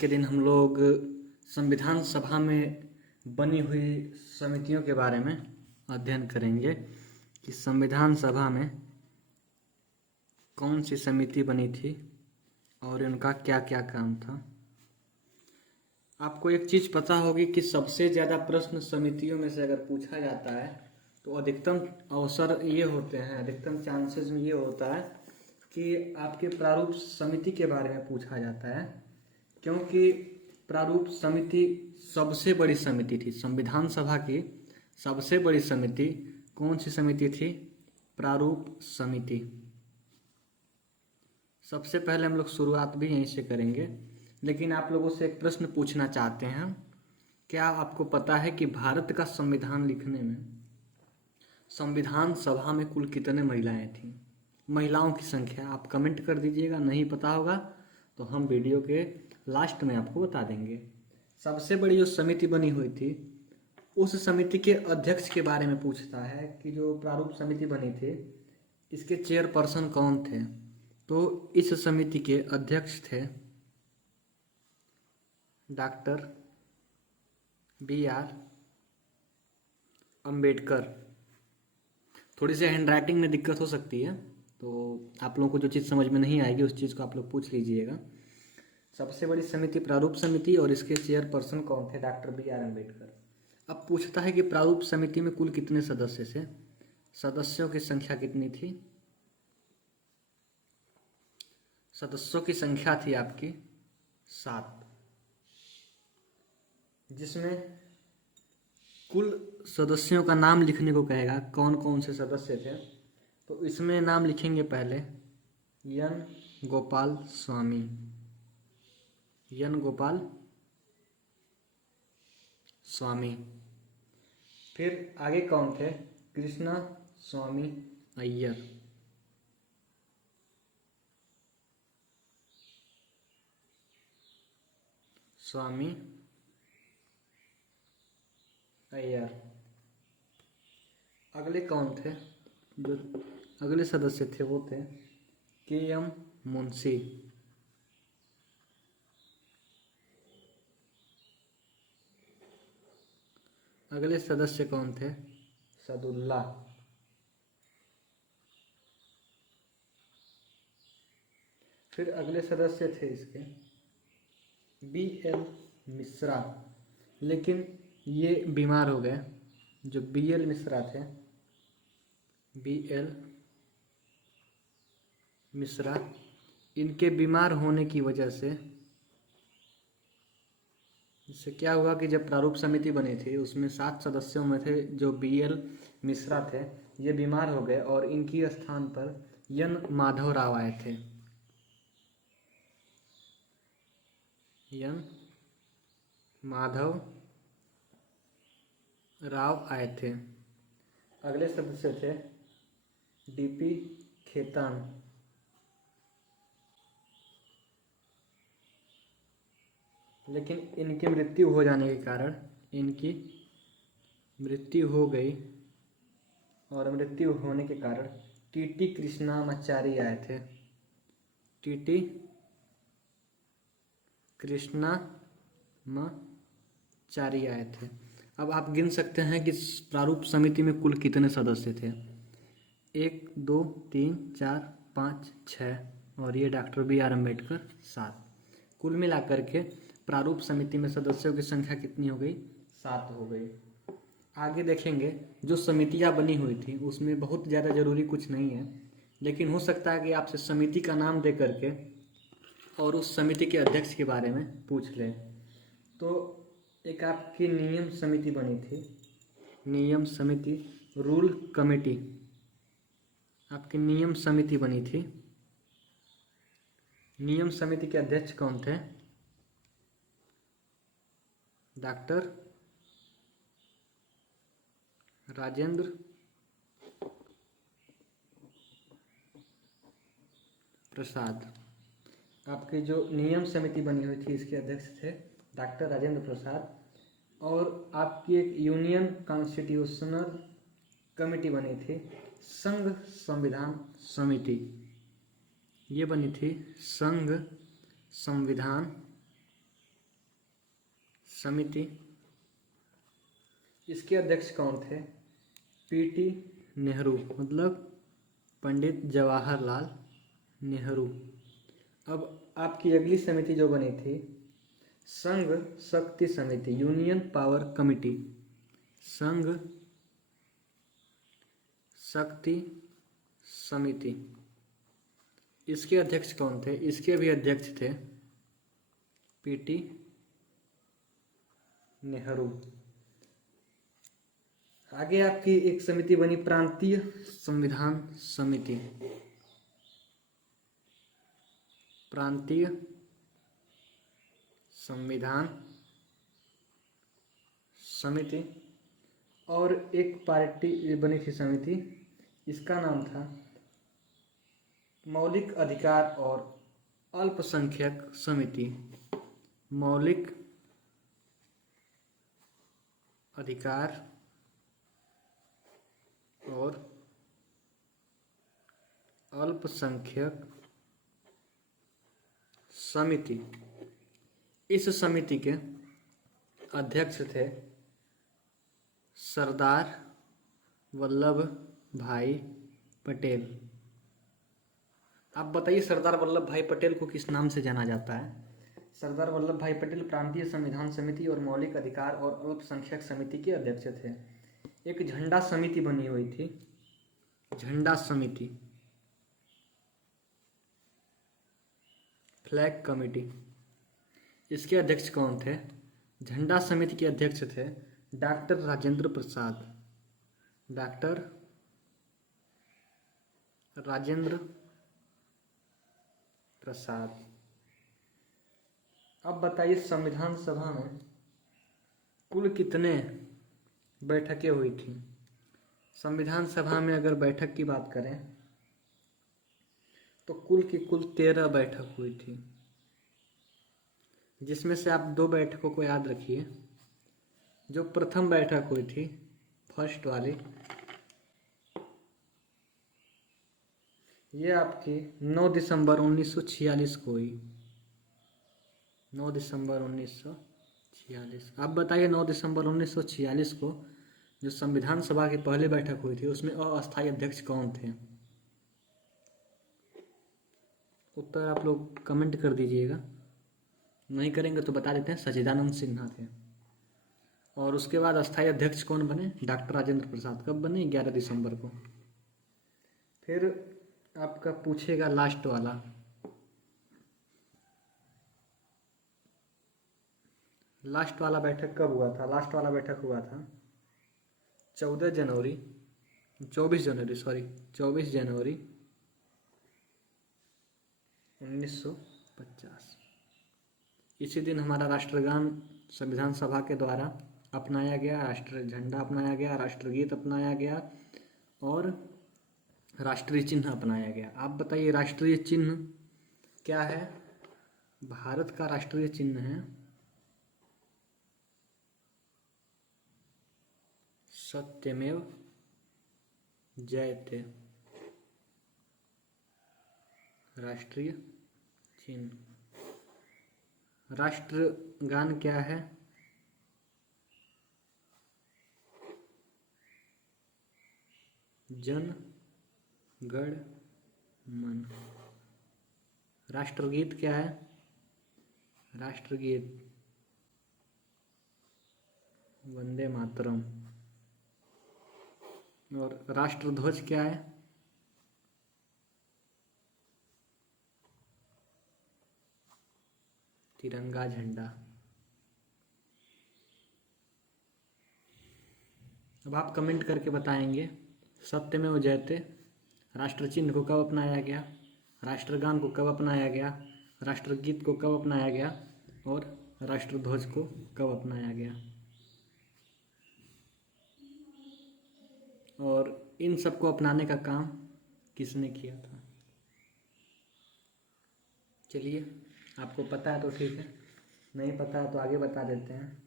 के दिन हम लोग संविधान सभा में बनी हुई समितियों के बारे में अध्ययन करेंगे कि संविधान सभा में कौन सी समिति बनी थी और उनका क्या क्या काम था। आपको एक चीज़ पता होगी कि सबसे ज़्यादा प्रश्न समितियों में से अगर पूछा जाता है तो अधिकतम अवसर ये होते हैं, अधिकतम चांसेस में ये होता है कि आपके प्रारूप समिति के बारे में पूछा जाता है, क्योंकि प्रारूप समिति सबसे बड़ी समिति थी। संविधान सभा की सबसे बड़ी समिति कौन सी समिति थी? प्रारूप समिति। सबसे पहले हम लोग शुरुआत भी यहीं से करेंगे, लेकिन आप लोगों से एक प्रश्न पूछना चाहते हैं। क्या आपको पता है कि भारत का संविधान लिखने में संविधान सभा में कुल कितने महिलाएं थीं? महिलाओं की संख्या आप कमेंट कर दीजिएगा। नहीं पता होगा तो हम वीडियो के लास्ट में आपको बता देंगे। सबसे बड़ी जो समिति बनी हुई थी उस समिति के अध्यक्ष के बारे में पूछता है कि जो प्रारूप समिति बनी थी इसके चेयरपर्सन कौन थे? तो इस समिति के अध्यक्ष थे डॉक्टर B.R. अम्बेडकर। थोड़ी सी हैंडराइटिंग में दिक्कत हो सकती है, तो आप लोगों को जो चीज़ समझ में नहीं आएगी उस चीज़ को आप लोग पूछ लीजिएगा। सबसे बड़ी समिति प्रारूप समिति और इसके चेयरपर्सन कौन थे? Doctor B.R. अम्बेडकर। अब पूछता है कि प्रारूप समिति में कुल कितने सदस्य थे? सदस्यों की संख्या कितनी थी? सदस्यों की संख्या थी आपकी 7, जिसमें कुल सदस्यों का नाम लिखने को कहेगा कौन कौन से सदस्य थे। तो इसमें नाम लिखेंगे पहले एन गोपाल स्वामी। एन गोपाल स्वामी। फिर आगे कौन थे? कृष्णा स्वामी अय्यर। स्वामी अय्यर। अगले कौन थे? जो अगले सदस्य थे वो थे K.M. मुंशी। अगले सदस्य कौन थे? सदुल्ला। फिर अगले सदस्य थे इसके B.L. मिश्रा, लेकिन ये बीमार हो गए। जो B.L. मिश्रा थे, B.L. मिश्रा, इनके बीमार होने की वजह से इससे क्या हुआ कि जब प्रारूप समिति बनी थी उसमें 7 सदस्यों में थे जो B.L. मिश्रा थे, ये बीमार हो गए और इनकी स्थान पर एन माधव राव आए थे। एन माधव राव आए थे। अगले सदस्य थे D.P. खेतान। लेकिन इनकी मृत्यु हो जाने के कारण इनकी मृत्यु हो गई और मृत्यु होने के कारण T.T. कृष्णामाचारी आए थे। T.T. कृष्णामाचारी आए थे। अब आप गिन सकते हैं कि प्रारूप समिति में कुल कितने सदस्य थे। 1 2 3 4 5 6 और ये डॉक्टर B.R. अम्बेडकर 7। कुल मिलाकर के प्रारूप समिति में सदस्यों की संख्या कितनी हो गई? 7 हो गई। आगे देखेंगे जो समितियां बनी हुई थी उसमें बहुत ज़्यादा जरूरी कुछ नहीं है, लेकिन हो सकता है कि आपसे समिति का नाम दे करके और उस समिति के अध्यक्ष के बारे में पूछ लें। तो एक आपकी नियम समिति बनी थी, नियम समिति, रूल कमेटी। आपकी नियम समिति बनी थी। नियम समिति के अध्यक्ष कौन थे? डॉक्टर राजेंद्र प्रसाद। आपकी जो नियम समिति बनी हुई थी इसके अध्यक्ष थे डॉक्टर राजेंद्र प्रसाद। और आपकी एक यूनियन कॉन्स्टिट्यूशनल कमेटी बनी थी, संघ संविधान समिति। ये बनी थी संघ संविधान समिति, इसके अध्यक्ष कौन थे? पीटी नेहरू, मतलब पंडित जवाहरलाल नेहरू। अब आपकी अगली समिति जो बनी थी, संघ शक्ति समिति, यूनियन पावर कमिटी, संघ शक्ति समिति, इसके अध्यक्ष कौन थे? इसके भी अध्यक्ष थे पीटी नेहरू। आगे आपकी एक समिति बनी प्रांतीय संविधान समिति, प्रांतीय संविधान समिति। और एक पार्टी बनी थी समिति, इसका नाम था मौलिक अधिकार और अल्पसंख्यक समिति, मौलिक अधिकार और अल्पसंख्यक समिति। इस समिति के अध्यक्ष थे सरदार वल्लभ भाई पटेल। आप बताइए सरदार वल्लभ भाई पटेल को किस नाम से जाना जाता है? सरदार वल्लभ भाई पटेल प्रांतीय संविधान समिति और मौलिक अधिकार और अल्पसंख्यक समिति के अध्यक्ष थे। एक झंडा समिति बनी हुई थी, झंडा समिति, फ्लैग कमिटी, इसके अध्यक्ष कौन थे? झंडा समिति के अध्यक्ष थे डॉक्टर राजेंद्र प्रसाद, डॉक्टर राजेंद्र प्रसाद। अब बताइए संविधान सभा में कुल कितने बैठकें हुई थी? संविधान सभा में अगर बैठक की बात करें तो कुल की कुल 13 बैठक हुई थी, जिसमें से आप 2 बैठकों को याद रखिए। जो प्रथम बैठक हुई थी, फर्स्ट वाली, ये आपकी 9 दिसंबर 1946 को हुई, 9 दिसंबर 1946। आप बताइए 9 दिसंबर 1946 को जो संविधान सभा की पहली बैठक हुई थी, उसमें अस्थायी अध्यक्ष कौन थे? उत्तर आप लोग कमेंट कर दीजिएगा, नहीं करेंगे तो बता देते हैं, सच्चिदानंद सिन्हा थे। और उसके बाद अस्थायी अध्यक्ष कौन बने? डॉक्टर राजेंद्र प्रसाद। कब बने? 11 दिसंबर को। फिर आपका पूछेगा लास्ट वाला, लास्ट वाला बैठक कब हुआ था? लास्ट वाला बैठक हुआ था 24 जनवरी 1950। इसी दिन हमारा राष्ट्रगान संविधान सभा के द्वारा अपनाया गया, राष्ट्र झंडा अपनाया गया, राष्ट्रगीत अपनाया गया और राष्ट्रीय चिन्ह अपनाया गया। आप बताइए राष्ट्रीय चिन्ह क्या है? भारत का राष्ट्रीय चिन्ह है सत्यमेव जयते, राष्ट्रीय चिन्ह। राष्ट्रगान क्या है? जन गण मन। राष्ट्रगीत क्या है? राष्ट्रगीत वंदे मातरम। और राष्ट्रध्वज क्या है? तिरंगा झंडा। अब आप कमेंट करके बताएंगे सत्यमेव जयते राष्ट्र चिन्ह को कब अपनाया गया, राष्ट्रगान को कब अपनाया गया, राष्ट्रगीत को कब अपनाया गया और राष्ट्रध्वज को कब अपनाया गया। और इन सबको अपनाने का काम किसने किया था? चलिए, आपको पता है तो ठीक है, नहीं पता है तो आगे बता देते हैं।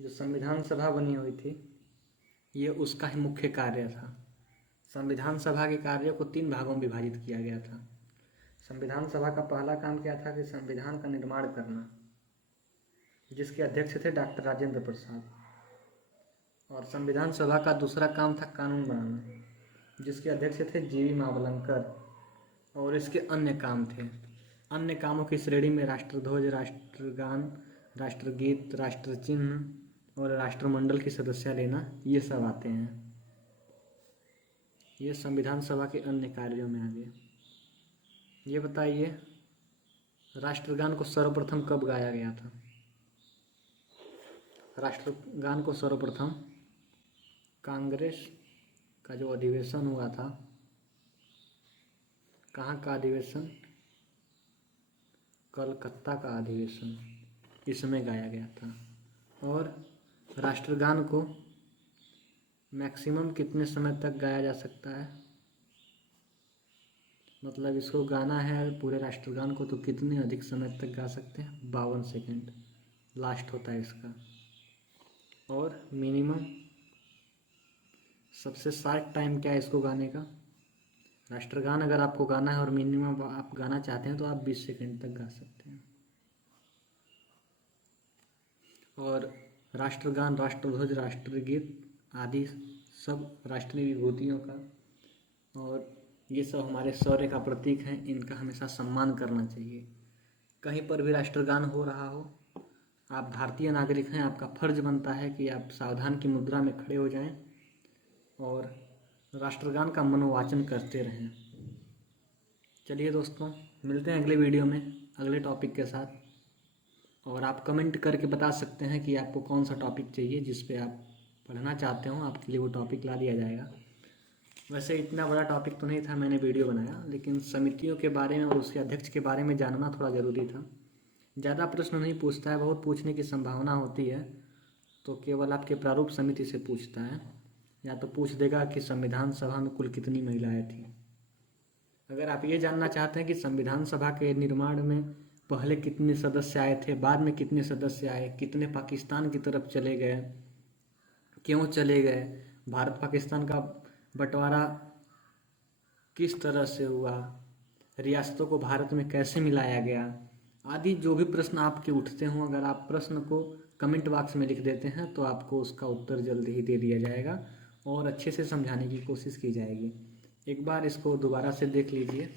जो संविधान सभा बनी हुई थी, ये उसका ही मुख्य कार्य था। संविधान सभा के कार्य को 3 भागों में विभाजित किया गया था। संविधान सभा का पहला काम क्या था कि संविधान का निर्माण करना, जिसके अध्यक्ष थे डॉक्टर राजेंद्र प्रसाद। और संविधान सभा का दूसरा काम था कानून बनाना, जिसके अध्यक्ष थे जीवी मावलंकर। और इसके अन्य काम थे। अन्य कामों की श्रेणी में राष्ट्रध्वज, राष्ट्रगान, राष्ट्रगीत, राष्ट्र चिन्ह और राष्ट्रमंडल की सदस्य लेना, ये सब आते हैं। ये संविधान सभा के अन्य कार्यों में आ गए। ये बताइए, राष्ट्रगान को सर्वप्रथम कब गाया गया था? राष्ट्रगान को सर्वप्रथम कांग्रेस का जो अधिवेशन हुआ था, कहाँ का अधिवेशन? कलकत्ता का अधिवेशन, इसमें गाया गया था। और राष्ट्रगान को मैक्सिमम कितने समय तक गाया जा सकता है? मतलब इसको गाना है पूरे राष्ट्रगान को, तो कितने अधिक समय तक गा सकते हैं? 52 सेकंड लास्ट होता है इसका। और मिनिमम सबसे शॉर्ट टाइम क्या है इसको गाने का? राष्ट्रगान अगर आपको गाना है और मिनिमम आप गाना चाहते हैं तो आप 20 सेकंड तक गा सकते हैं। और राष्ट्रगान, राष्ट्रध्वज, राष्ट्रगीत आदि सब राष्ट्रीय विभूतियों का, और ये सब हमारे शौर्य का प्रतीक हैं, इनका हमेशा सम्मान करना चाहिए। कहीं पर भी राष्ट्रगान हो रहा हो, आप भारतीय नागरिक हैं, आपका फर्ज बनता है कि आप सावधान की मुद्रा में खड़े हो जाएं और राष्ट्रगान का मनोवाचन करते रहें। चलिए दोस्तों, मिलते हैं अगले वीडियो में अगले टॉपिक के साथ। और आप कमेंट करके बता सकते हैं कि आपको कौन सा टॉपिक चाहिए, जिस पे आप पढ़ना चाहते हो, आपके लिए वो टॉपिक ला दिया जाएगा। वैसे इतना बड़ा टॉपिक तो नहीं था, मैंने वीडियो बनाया, लेकिन समितियों के बारे में और उसके अध्यक्ष के बारे में जानना थोड़ा ज़रूरी था। ज़्यादा प्रश्न नहीं पूछता है, बहुत पूछने की संभावना होती है तो केवल आपके प्रारूप समिति से पूछता है, या तो पूछ देगा कि संविधान सभा में कुल कितनी महिलाएं थी। अगर आप ये जानना चाहते हैं कि संविधान सभा के निर्माण में पहले कितने सदस्य आए थे, बाद में कितने सदस्य आए, कितने पाकिस्तान की तरफ चले गए, क्यों चले गए, भारत पाकिस्तान का बंटवारा किस तरह से हुआ, रियासतों को भारत में कैसे मिलाया गया, आदि जो भी प्रश्न आपके उठते हों, अगर आप प्रश्न को कमेंट बॉक्स में लिख देते हैं तो आपको उसका उत्तर जल्दी ही दे दिया जाएगा और अच्छे से समझाने की कोशिश की जाएगी। एक बार इसको दोबारा से देख लीजिए,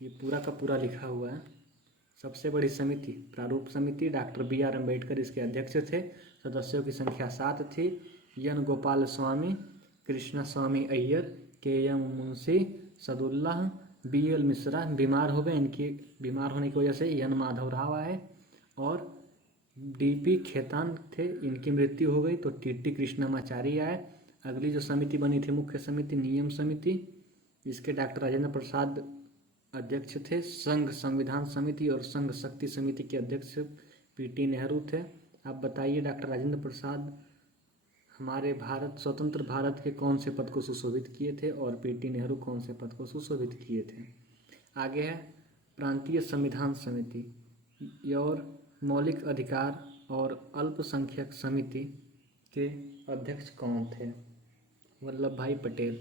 ये पूरा का पूरा लिखा हुआ है। सबसे बड़ी समिति प्रारूप समिति, डॉक्टर BR अम्बेडकर इसके अध्यक्ष थे। सदस्यों की संख्या 7 थी। एन गोपाल स्वामी, कृष्णा स्वामी अय्यर, KM मुंशी, सदुल्लाह, BL मिश्रा बीमार हो गए, इनकी बीमार होने की वजह से एन माधव राव आए, और DP खेतान थे, इनकी मृत्यु हो गई तो TT कृष्णमाचारी आए। अगली जो समिति बनी थी मुख्य समिति, नियम समिति, इसके डॉक्टर राजेंद्र प्रसाद अध्यक्ष थे। संघ संविधान समिति और संघ शक्ति समिति के अध्यक्ष PT नेहरू थे। आप बताइए, डॉक्टर राजेंद्र प्रसाद हमारे भारत स्वतंत्र भारत के कौन से पद को सुशोभित किए थे और PT नेहरू कौन से पद को सुशोभित किए थे? आगे है प्रांतीय संविधान समिति और मौलिक अधिकार और अल्पसंख्यक समिति के अध्यक्ष कौन थे? वल्लभ भाई पटेल।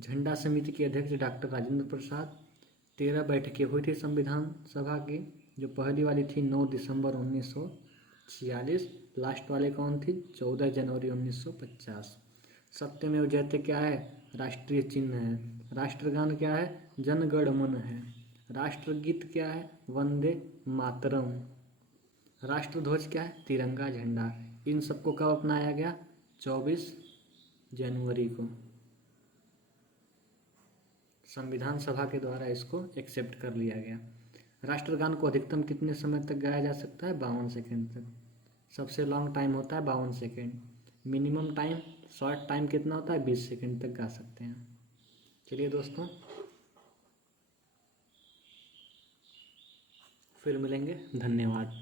झंडा समिति के अध्यक्ष डॉक्टर राजेंद्र प्रसाद। 13 बैठकें हुई थी संविधान सभा की, जो पहली वाली थी 9 दिसंबर 1946। लास्ट वाले कौन थी? 14 जनवरी 1950। सत्यमेव जयते क्या है? राष्ट्रीय चिन्ह है। राष्ट्रगान क्या है? जन गण मन है। राष्ट्रगीत क्या है? वंदे मातरम। राष्ट्रध्वज क्या है? तिरंगा झंडा। इन सबको कब अपनाया गया? 24 जनवरी को संविधान सभा के द्वारा इसको एक्सेप्ट कर लिया गया। राष्ट्रगान को अधिकतम कितने समय तक गाया जा सकता है? 52 सेकेंड तक। सबसे लॉन्ग टाइम होता है 52 second. Minimum time, short time कितना होता है? 20 सेकेंड तक गा सकते हैं। चलिए दोस्तों, फिर मिलेंगे। धन्यवाद।